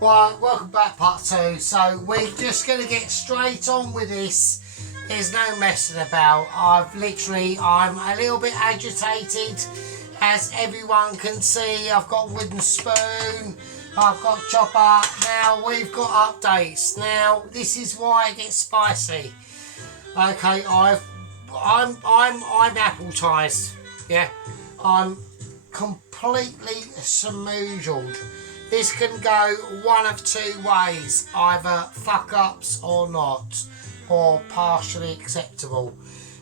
Right, welcome back, part two. So we're just going to get straight on with this. There's no messing about. I'm a little bit agitated, as everyone can see. I've got wooden spoon, I've got chopper. Now we've got updates. Now this is why it gets spicy. Okay, I'm appetized. Yeah, I'm completely smoozled. This can go one of two ways, either fuck ups or not, or partially acceptable.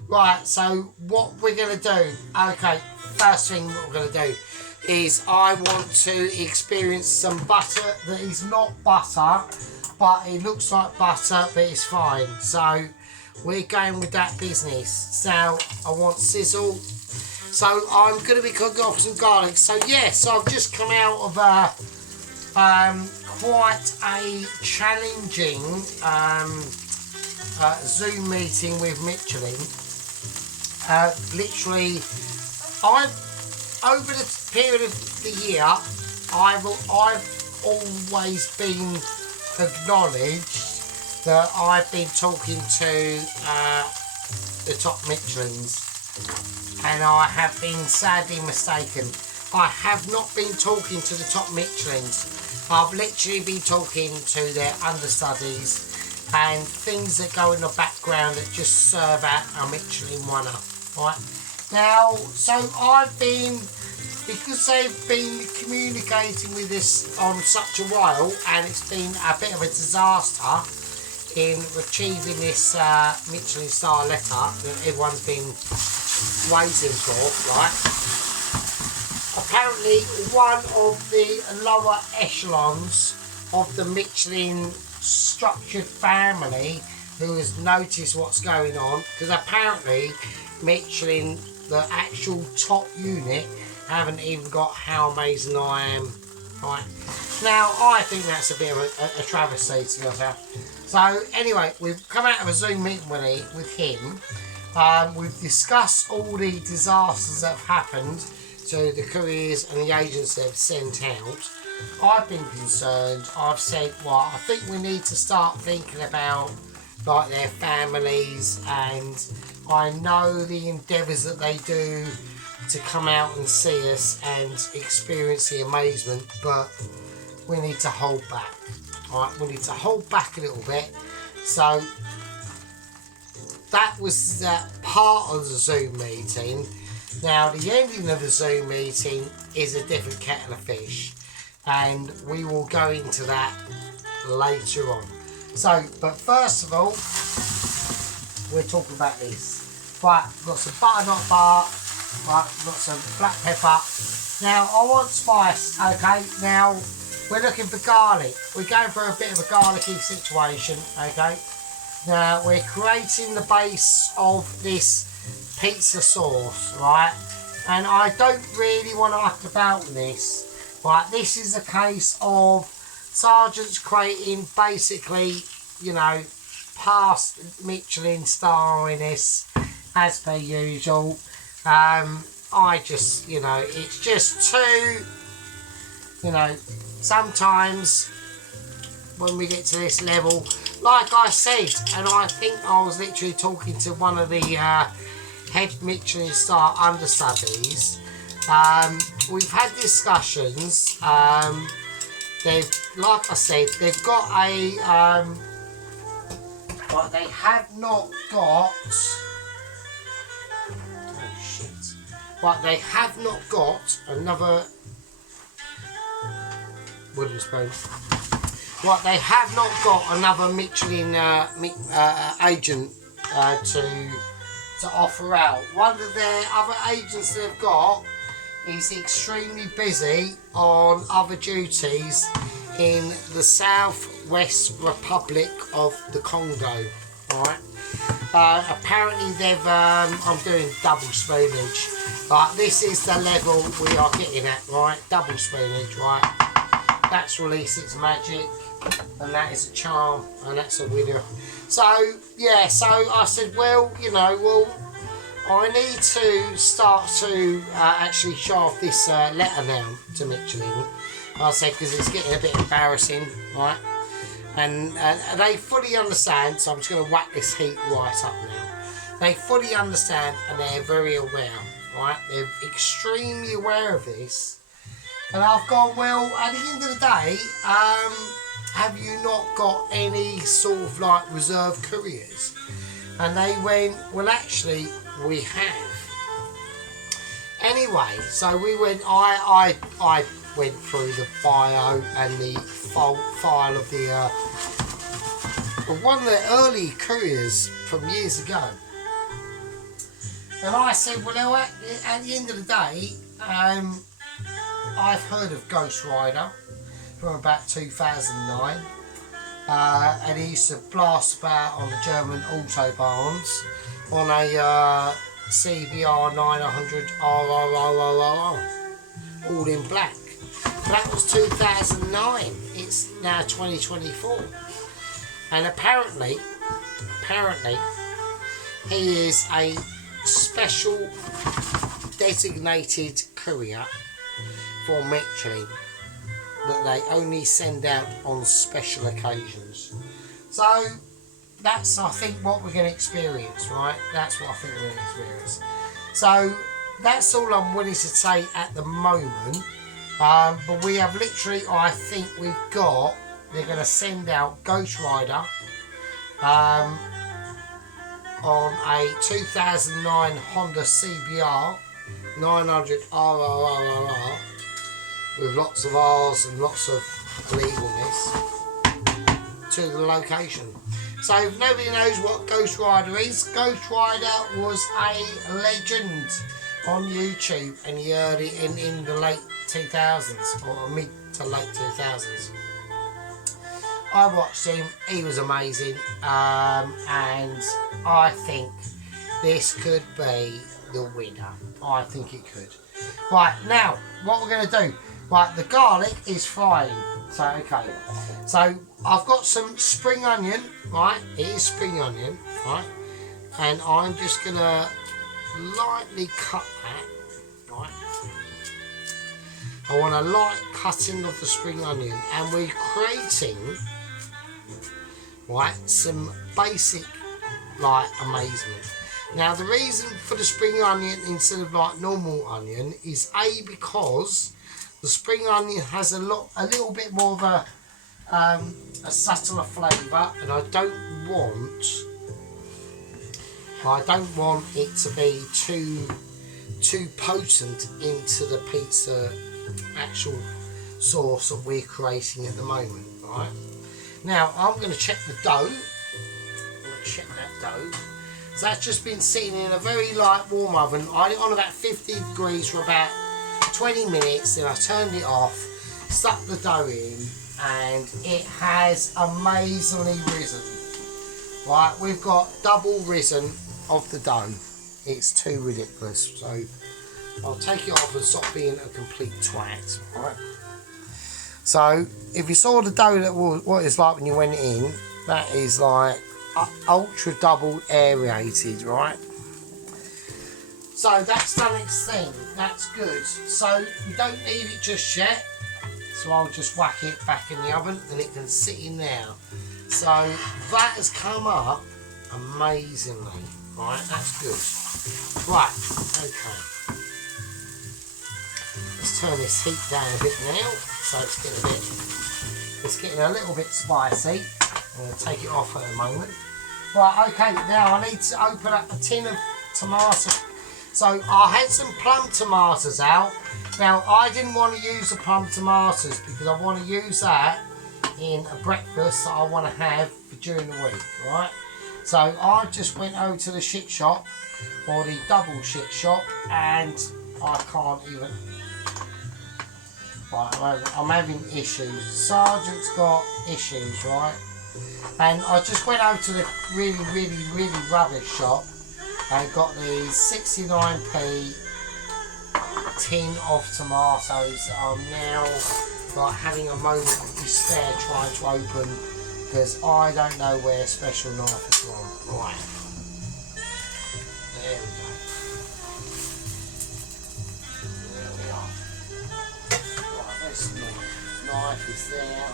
Right, so what we're going to do, okay, first thing what we're going to do is I want to experience some butter that is not butter, but it looks like butter, but it's fine. So we're going with that business. So I want sizzle. So I'm going to be cooking off some garlic. So yes, I've just come out of quite a challenging Zoom meeting with Michelin. Literally, over the period of the year, I've always been acknowledged that I've been talking to the top Michelins, and I have been sadly mistaken. I have not been talking to the top Michelins. I've literally been talking to their understudies and things that go in the background that just serve out a Michelin winner. Right now, so I've been, because they've been communicating with this on such a while, and it's been a bit of a disaster in achieving this Michelin star letter that everyone's been waiting for, right? Apparently one of the lower echelons of the Michelin structured family who has noticed what's going on, because apparently Michelin, the actual top unit, haven't even got How Amazing I Am. Right now, I think that's a bit of a travesty, to be honest. So anyway, we've come out of a Zoom meeting with him. We've discussed all the disasters that have happened to the couriers and the agents they've sent out. I've been concerned. I've said, well, I think we need to start thinking about like their families, and I know the endeavours that they do to come out and see us and experience the amazement, but we need to hold back. Alright, we need to hold back a little bit. So that was that part of the Zoom meeting. Now the ending of the Zoom meeting is a different kettle of fish, and we will go into that later on. So, but first of all, we're talking about this. Right, got some butternut bar, right, got some black pepper. Now I want spice, okay? Now we're looking for garlic. We're going for a bit of a garlicky situation, okay? Now we're creating the base of this pizza sauce, right? And I don't really want to muck about with this. Right, this is a case of Sergeant's creating basically, you know, past Michelin star in this, as per usual. I just, you know, it's just too, you know, sometimes when we get to this level, like I said, and I think I was literally talking to one of the head Michelin star understudies. We've had discussions. They've, like I said, they've got a but they have not got, oh shit, but they have not got another wooden spoon. Right, they have not got another Michelin agent to offer out. One of their other agents they've got is extremely busy on other duties in the Southwest Republic of the Congo. Alright. Apparently they've I'm doing double spoonage. Right, this is the level we are getting at, right? Double spoonage, right? That's released its magic, and that is a charm, and that's a winner. So yeah, so I said, well, you know, well, I need to start to actually show off this letter now to Michelin, I said, because it's getting a bit embarrassing, right? And they fully understand, so I'm just going to whack this heat right up now. They fully understand and they're very aware, right? They're extremely aware of this. And I've gone, well, at the end of the day, have you not got any sort of like reserve couriers? And they went, well, actually, we have. Anyway, so we went, I went through the bio and the file of the one of the early couriers from years ago. And I said, well, at the end of the day, I've heard of Ghost Rider from about 2009. And he used to blast about on the German autobahns on a CBR 900 RRRRR, all in black. That was 2009. It's now 2024, and apparently, he is a special designated courier for Michelin that they only send out on special occasions. So that's, I think, what we're going to experience, right? That's what I think we're going to experience. So that's all I'm willing to say at the moment. But we have literally, I think we've got, they're going to send out Ghost Rider on a 2009 Honda CBR 900 RRRR with lots of R's and lots of illegalness to the location. So if nobody knows what Ghost Rider is, Ghost Rider was a legend on YouTube in the late 2000s or mid to late 2000s. I watched him, he was amazing, and I think this could be the winner. I think it could. Right, now what we're going to do, right, the garlic is frying, so okay, so I've got some spring onion, right, it is spring onion, right, and I'm just going to lightly cut that, right. I want a light cutting of the spring onion, and we're creating, right, some basic, like, amazement. Now the reason for the spring onion instead of like normal onion is because the spring onion has a little bit more of a subtler flavour, and I don't want it to be too potent into the pizza actual sauce that we're creating at the moment, right? Now I'm going to check the dough. I'm going to check that dough. So that's just been sitting in a very light warm oven. I had it on about 50 degrees for about 20 minutes, then I turned it off, stuck the dough in, and it has amazingly risen. Right, we've got double risen of the dough. It's too ridiculous. So I'll take it off and stop being a complete twat. Right. So if you saw the dough that what it's like when you went in, that is like ultra double aerated, right? So that's done its thing, that's good. So we don't need it just yet, so I'll just whack it back in the oven and it can sit in there. So that has come up amazingly, right? That's good. Right, okay. Let's turn this heat down a bit now, so it's getting a little bit spicy. I'm going to take it off at the moment. Right, okay, now I need to open up a tin of tomatoes. So I had some plum tomatoes out. Now I didn't want to use the plum tomatoes because I want to use that in a breakfast that I want to have for during the week, right? So I just went over to the shit shop, or the double shit shop, and I can't even. Right, I'm having issues. Sergeant's got issues, right? And I just went over to the really rubbish shop and got the 69p tin of tomatoes. I'm now like having a moment of despair trying to open because I don't know where special knife is from. Right. There we go. There we are. Right, let's knife is there.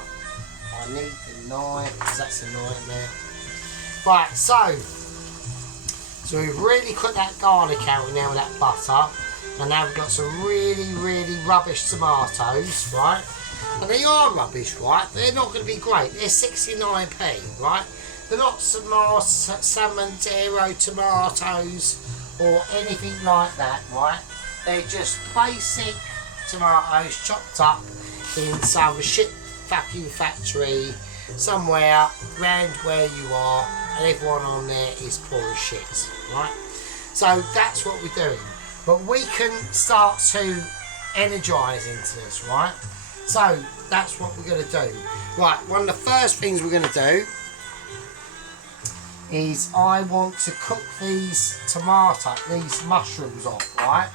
I need the knife because that's a nightmare. Right, so we've really cooked that garlic out now with that butter, and now we've got some really rubbish tomatoes, right? And they are rubbish, right? They're not going to be great. They're 69p, right? They're not Samantero tomatoes or anything like that, right? They're just basic tomatoes chopped up in some shit fucking factory somewhere around where you are, and everyone on there is poor as shit, right? So that's what we're doing. But we can start to energise into this, right? So that's what we're going to do. Right, one of the first things we're going to do is I want to cook these mushrooms off, right?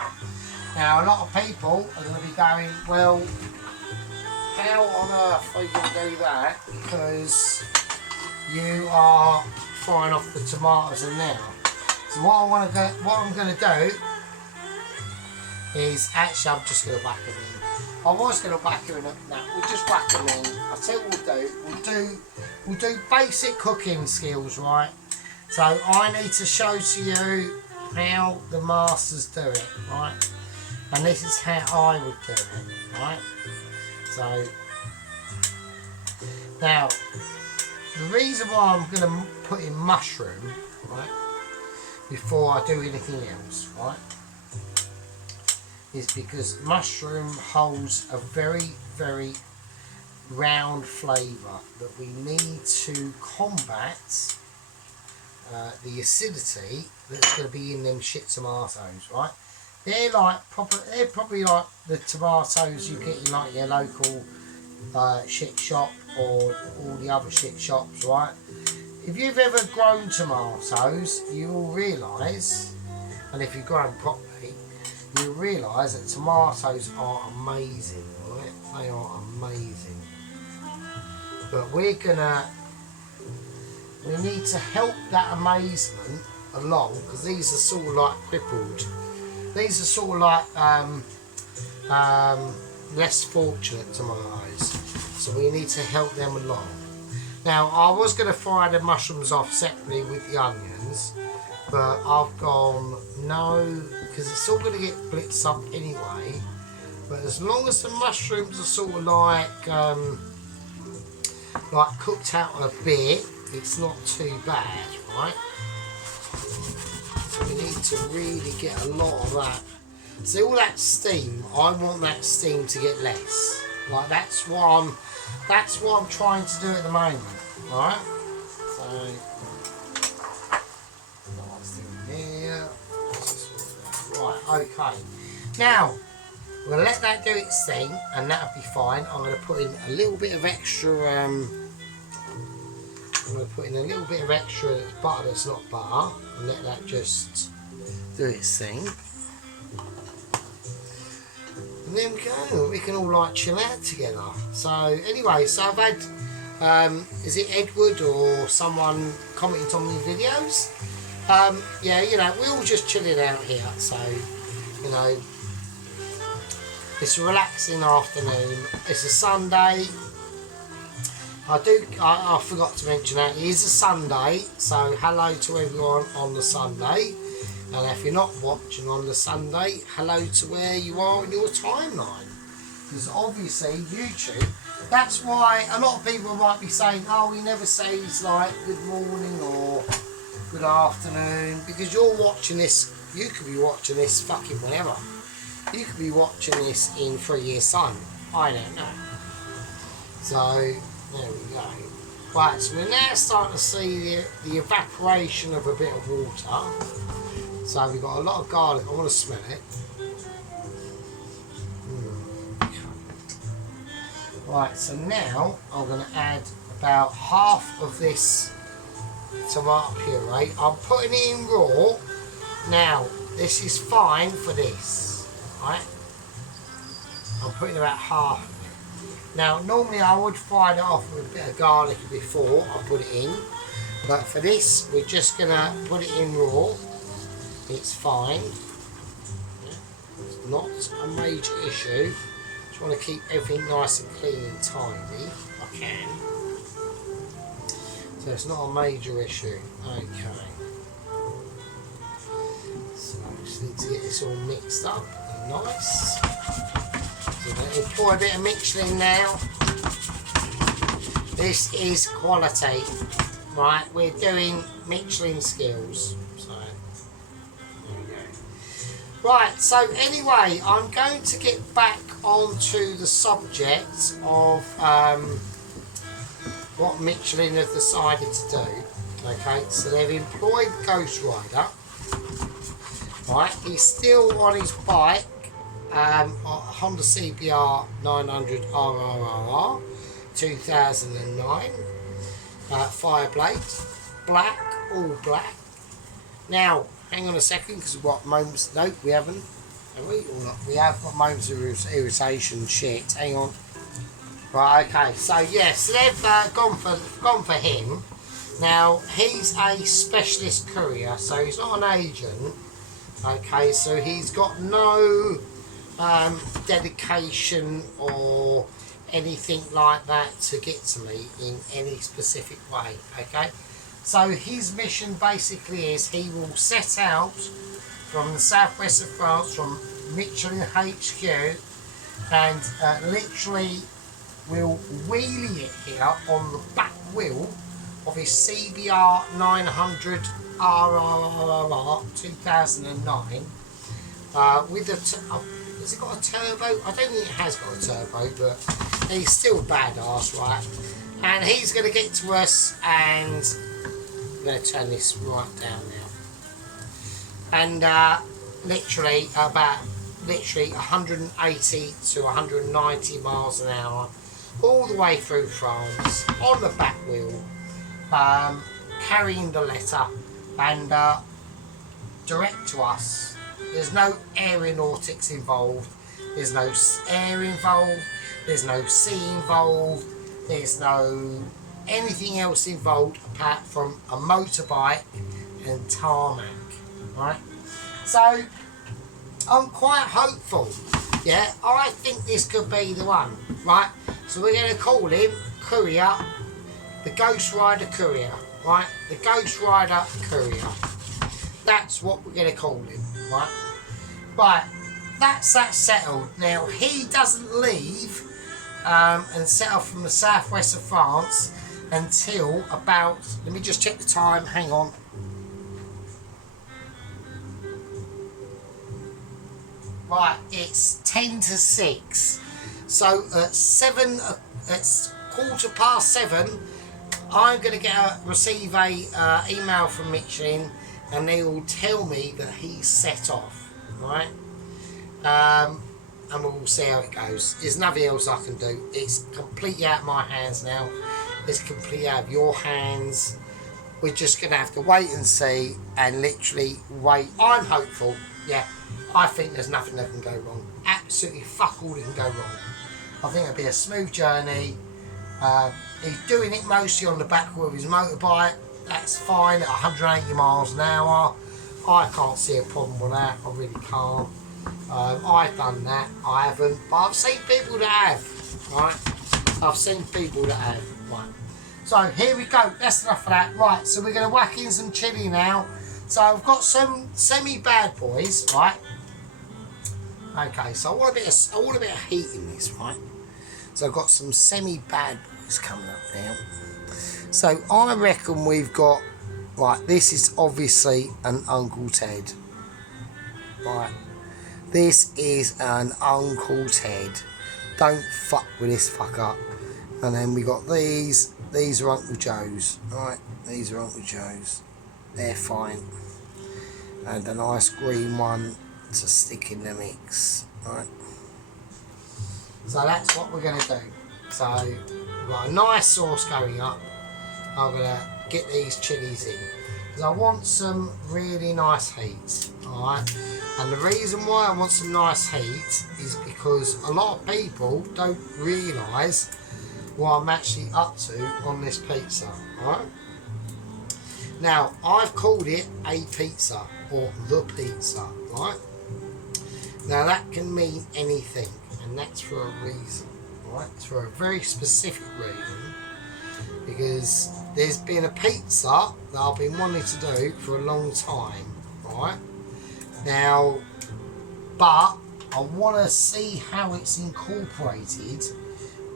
Now a lot of people are going to be going, well, how on earth are you going to do that? Because you are frying off the tomatoes in there. So what I'm going to do is actually I'm just going to whack them in. I was going to whack them in. No, we'll just whack them in. I'll tell you what we'll do. We'll do basic cooking skills, right? So I need to show to you how the masters do it, right? And this is how I would do it, right? So now the reason why I'm going to put in mushroom, right, before I do anything else, right, is because mushroom holds a very round flavour that we need to combat the acidity that's going to be in them shit tomatoes, right? They're probably like the tomatoes you get in like your local shit shop or all the other shit shops, right? If you've ever grown tomatoes, you will realise, and if you've grown properly, you'll realise that tomatoes are amazing, right? They are amazing. But we need to help that amazement along, because these are sort of like crippled. These are sort of like less fortunate tomatoes, so we need to help them along. Now I was going to fry the mushrooms off separately with the onions, but I've gone no, because it's all going to get blitzed up anyway. But as long as the mushrooms are sort of like cooked out a bit, it's not too bad, right? So we need to really get a lot of that. See, all that steam, I want that steam to get less. Like that's what I'm trying to do at the moment, right? So nice thing here. Right, okay. Now we're gonna let that do its thing, and that'll be fine. I'm gonna put in a little bit of extra. I'm gonna put in a little bit of extra butter that's not butter, and let that just do its thing. And then we can all like chill out together. So anyway, so I've had, is it Edward or someone commented on my videos? Yeah, you know, we're all just chilling out here. So, you know, it's a relaxing afternoon. It's a Sunday. I forgot to mention that it is a Sunday. So hello to everyone on the Sunday. And if you're not watching on the Sunday, hello to where you are in your timeline. Because obviously YouTube, that's why a lot of people might be saying, oh, he never says like good morning or good afternoon. Because you're watching this, you could be watching this fucking whenever. You could be watching this in 3 years' time. I don't know. So, there we go. Right, so we're now starting to see the evaporation of a bit of water. So we've got a lot of garlic. I want to smell it. Right, so now I'm going to add about half of this tomato puree. I'm putting it in raw. Now, this is fine for this, right? I'm putting about half of it. Now, normally I would fry it off with a bit of garlic before I put it in. But for this, we're just going to put it in raw. It's fine. It's not a major issue. Just want to keep everything nice and clean and tidy if I can. So it's not a major issue. Okay. So I just need to get this all mixed up and nice. So I'm going to employ a bit of Michelin now. This is quality. Right, we're doing Michelin skills. So there we go. Right, so anyway, I'm going to get back onto the subject of what Michelin have decided to do. Okay, so they've employed Ghost Rider. Right, he's still on his bike, Honda CBR 900 RRRR 2009, Fireblade, black, all black. Now, hang on a second, because we've got moments. No, we haven't. Have we? Or not? We have got moments of irritation. Shit. Hang on. Right. Okay. So yes, they've gone for him. Now he's a specialist courier, so he's not an agent. Okay. So he's got no dedication or anything like that to get to me in any specific way. Okay. So his mission basically is he will set out from the southwest of France, from Michelin HQ, and literally will wheelie it here on the back wheel of his CBR 900 RRRR 2009 with a has it got a turbo? I don't think it has got a turbo, but he's still badass, right? And he's going to get to us, and I'm going to turn this right down now. And literally 180 to 190 miles an hour, all the way through France, on the back wheel, carrying the letter, and direct to us. There's no aeronautics involved, there's no air involved, there's no sea involved, there's no anything else involved apart from a motorbike and tarmac, right? So I'm quite hopeful. Yeah, I think this could be the one, right? So we're going to call him Courier, the Ghost Rider Courier, right? The Ghost Rider Courier. That's what we're going to call him, right? Right, that's that settled. Now, he doesn't leave and set off from the southwest of France until about, let me just check the time, hang on. Right, it's 10 to 6. So at 7, it's 7:15, I'm going to receive a email from Michelin, and they will tell me that he's set off, right? And we'll see how it goes. There's nothing else I can do. It's completely out of my hands now. It's completely out of your hands. We're just going to have to wait and see, and literally wait. I'm hopeful, yeah. I think there's nothing that can go wrong. Absolutely fuck all that can go wrong. I think it'll be a smooth journey. He's doing it mostly on the back wheel of his motorbike. That's fine at 180 miles an hour. I can't see a problem with that. I really can't. I've done that. I haven't. But I've seen people that have. Right? I've seen people that have. Right. So here we go. That's enough of that. Right. So we're going to whack in some chili now. So I've got some semi-bad boys. Right. Okay. So I want a bit of heat in this. Right. So I've got some semi-bad boys coming up now. So I reckon we've got, right, this is obviously an Uncle Ted. Right. This is an Uncle Ted. Don't fuck with this fuck up. And then we got these. These are Uncle Joe's. Right. These are Uncle Joe's. They're fine. And a nice green one to stick in the mix. Right. So that's what we're going to do. So we've got a nice sauce going up. I'm going to get these chilies in, because I want some really nice heat, alright? And the reason why I want some nice heat is because a lot of people don't realise what I'm actually up to on this pizza, alright? Now, I've called it a pizza, or the pizza, right? Now that can mean anything, and that's for a reason, right? It's for a very specific reason, because there's been a pizza that I've been wanting to do for a long time, right? Now, but I want to see how it's incorporated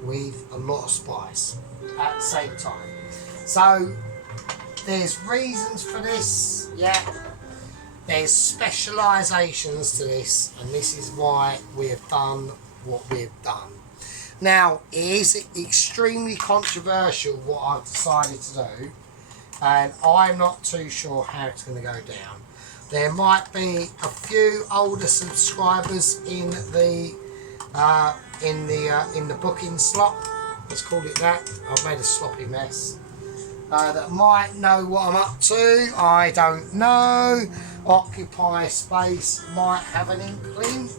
with a lot of spice at the same time. So there's reasons for this, yeah. There's specialisations to this, and this is why we have done what we've done. Now, it is extremely controversial what I've decided to do, and I'm not too sure how it's going to go down. There might be a few older subscribers in the booking slot. Let's call it that. I've made a sloppy mess. That might know what I'm up to. I don't know. Occupy Space might have an inkling,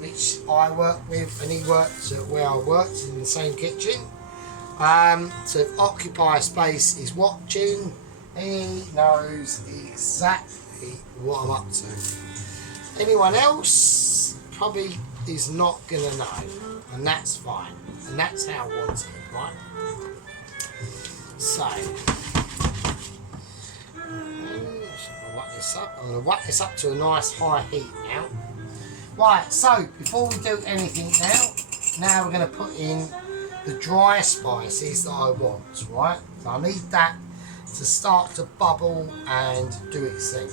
which I work with, and he works at where I worked in the same kitchen. So if Occupy Space is watching, he knows exactly what I'm up to. Anyone else probably is not gonna know, and that's fine, and that's how I want it, right? So I'm going to whack this up to a nice high heat now. Right, so before we do anything now we're going to put in the dry spices that I want, right? So I need that to start to bubble and do its thing.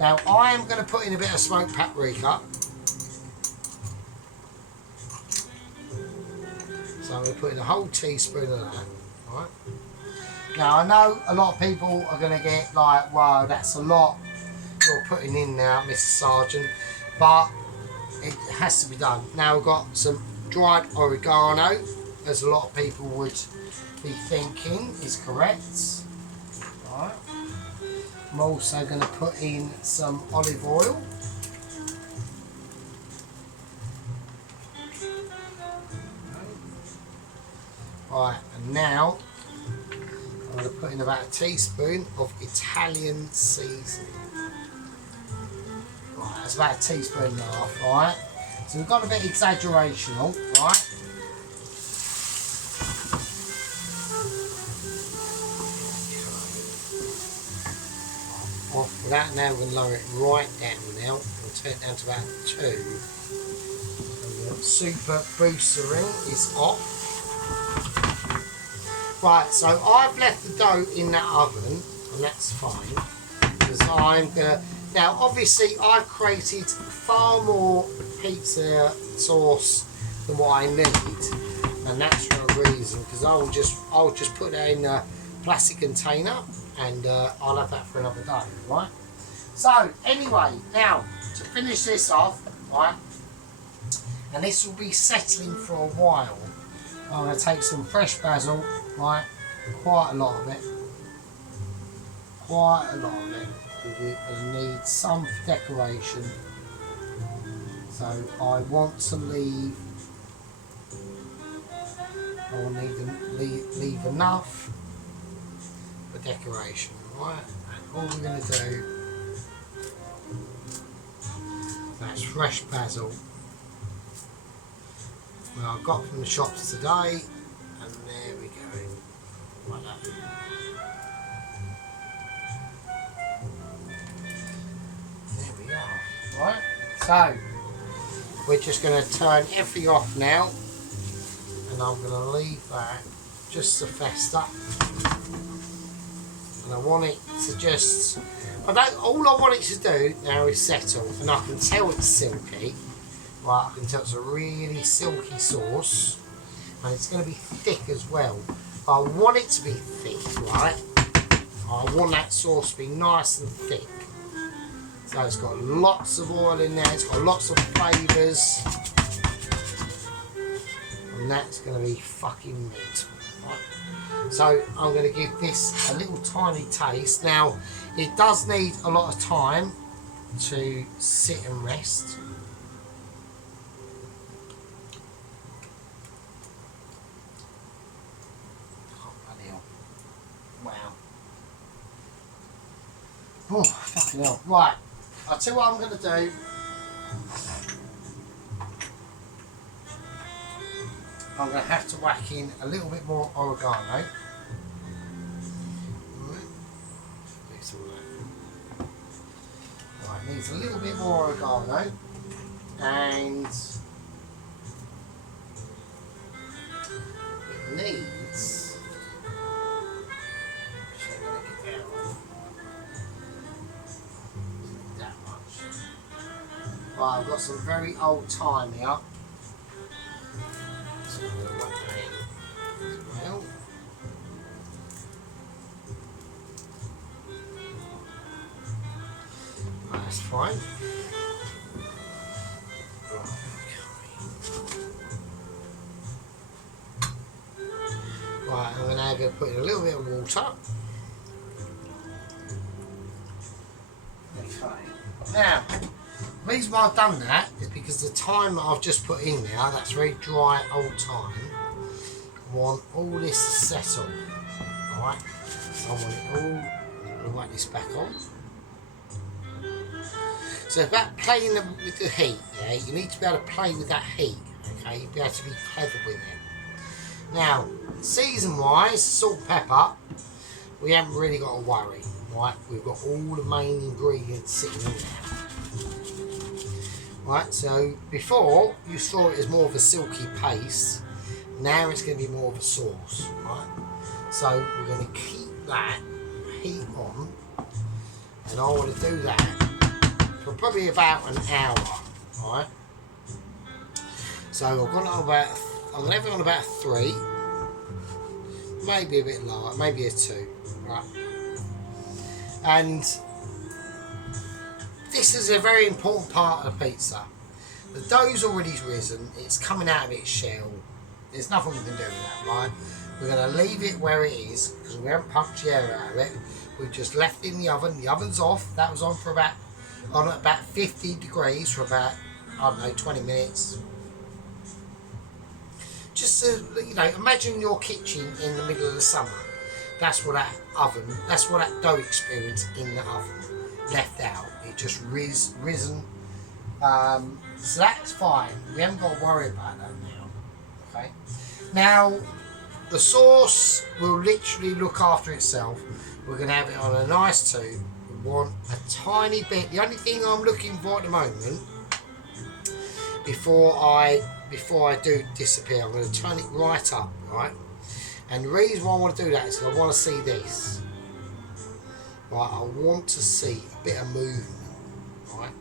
Now I am going to put in a bit of smoked paprika. So I'm going to put in a whole teaspoon of that, right? Now I know a lot of people are going to get like, wow, that's a lot you're putting in now, Mr. Sergeant, but it has to be done. Now we've got some dried oregano, as a lot of people would be thinking is correct. Right. I'm also going to put in some olive oil. Right, and now I'm going to put in about a teaspoon of Italian seasoning. Right, that's about a teaspoon and a half, right? So we've got a bit exaggerational, right? Off with that now, we're going to lower it right down now. We'll turn it down to about 2. And the super boostering is off. Right, so I've left the dough in that oven, and that's fine, because I'm going to... Now, obviously, I've created far more pizza sauce than what I need, and that's for a reason, because I'll just put that in a plastic container, and I'll have that for another day, right? So, anyway, now, to finish this off, right, and this will be settling for a while, I'm going to take some fresh basil, right, quite a lot of it, because it needs some decoration, so I want to leave enough for decoration, right, and all we're going to do, that's fresh basil, well, I got from the shops today, and there we go, like that. There we are, right? So, we're just going to turn everything off now, and I'm going to leave that just to fester, and I want it to just, all I want it to do now is settle, and I can tell it's silky. Right, I can tell it's a really silky sauce, and it's going to be thick as well. But I want it to be thick, right? I want that sauce to be nice and thick. So it's got lots of oil in there, it's got lots of flavours, and that's going to be fucking mint. Right? So I'm going to give this a little tiny taste. Now, it does need a lot of time to sit and rest. Oh, fucking hell. Right, I'll tell you what I'm going to do. I'm going to have to whack in a little bit more oregano. Mix all that. Right, needs a little bit more oregano, and it needs. That much. Right, I've got some very old thyme here. So I'm going to whack that in as well. Right, that's fine. Right, I'm now going to put in a little bit of water. Okay. Now, the reason why I've done that is because the thyme that I've just put in there, that's very dry old thyme. I want all this to settle. Alright, so I want it all. I'm going to whack this back on. So it's about playing with the heat, yeah? You need to be able to play with that heat, okay? You'll be able to be clever with it. Now, season-wise, salt, pepper, we haven't really got to worry, right? We've got all the main ingredients sitting in there. Right, so before you saw it as more of a silky paste, now it's going to be more of a sauce, right? So we're going to keep that heat on, and I want to do that for probably about an hour, right? So I'm going to have it on about 3, maybe a bit lower, maybe a 2, right? And this is a very important part of the pizza. The dough's already risen, it's coming out of its shell. There's nothing we can do with that, right? We're going to leave it where it is because we haven't pumped the air out of it. We've just left it in the oven. The oven's off. That was on for about 50 degrees for about, I don't know, 20 minutes. Just to, you know, imagine your kitchen in the middle of the summer. That's what that oven, that's what that dough experience in the oven left out. It just risen. So that's fine. We haven't got to worry about that now. Okay. Now, the sauce will literally look after itself. We're going to have it on a nice tube. We want a tiny bit. The only thing I'm looking for at the moment, before I do disappear, I'm going to turn it right up, right? And the reason why I want to do that is because I want to see this. Right, I want to see a bit of movement, right?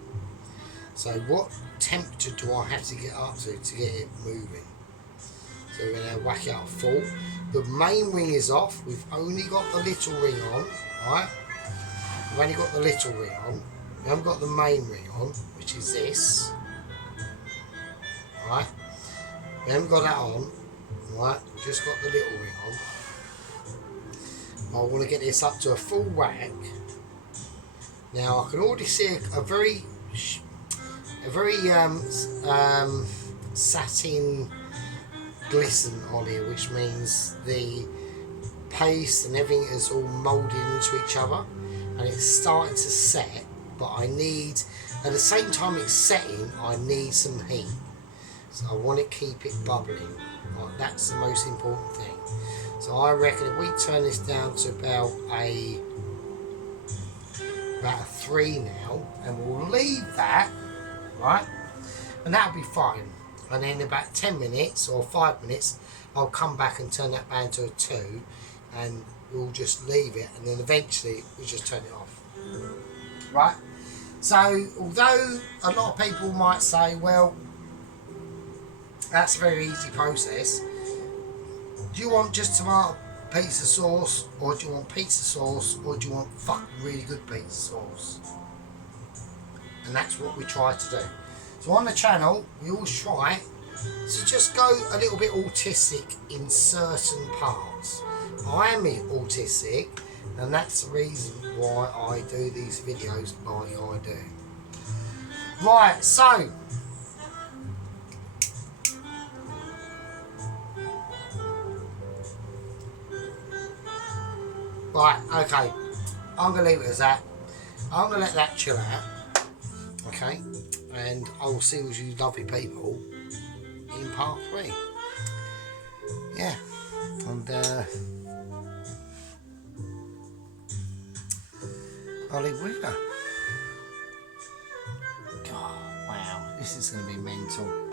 So what temperature do I have to get up to get it moving? So we're going to whack it up full. The main ring is off. We've only got the little ring on, right? We've only got the little ring on. We haven't got the main ring on, which is this. Right? We haven't got that on. Right? We've just got the little ring on. I want to get this up to a full whack. Now I can already see a very satin glisten on here, which means the paste and everything is all moulded into each other, and it's starting to set. But I need, at the same time it's setting, I need some heat. So I want to keep it bubbling. Right, that's the most important thing. So I reckon if we turn this down to about a 3 now, and we'll leave that, right? And that'll be fine. And then in about 10 minutes or 5 minutes, I'll come back and turn that down to a 2, and we'll just leave it, and then eventually we just turn it off. Right? So although a lot of people might say, well, that's a very easy process. Do you want just tomato pizza sauce, or do you want pizza sauce, or do you want fucking really good pizza sauce? And that's what we try to do. So on the channel, we always try to just go a little bit autistic in certain parts. I am autistic, and that's the reason why I do these videos like I do. Right, so right, okay, I'm going to leave it as that. I'm going to let that chill out, okay, and I will see you lovely people in part 3. yeah, and Ollie Wheeler. God, wow, this is going to be mental.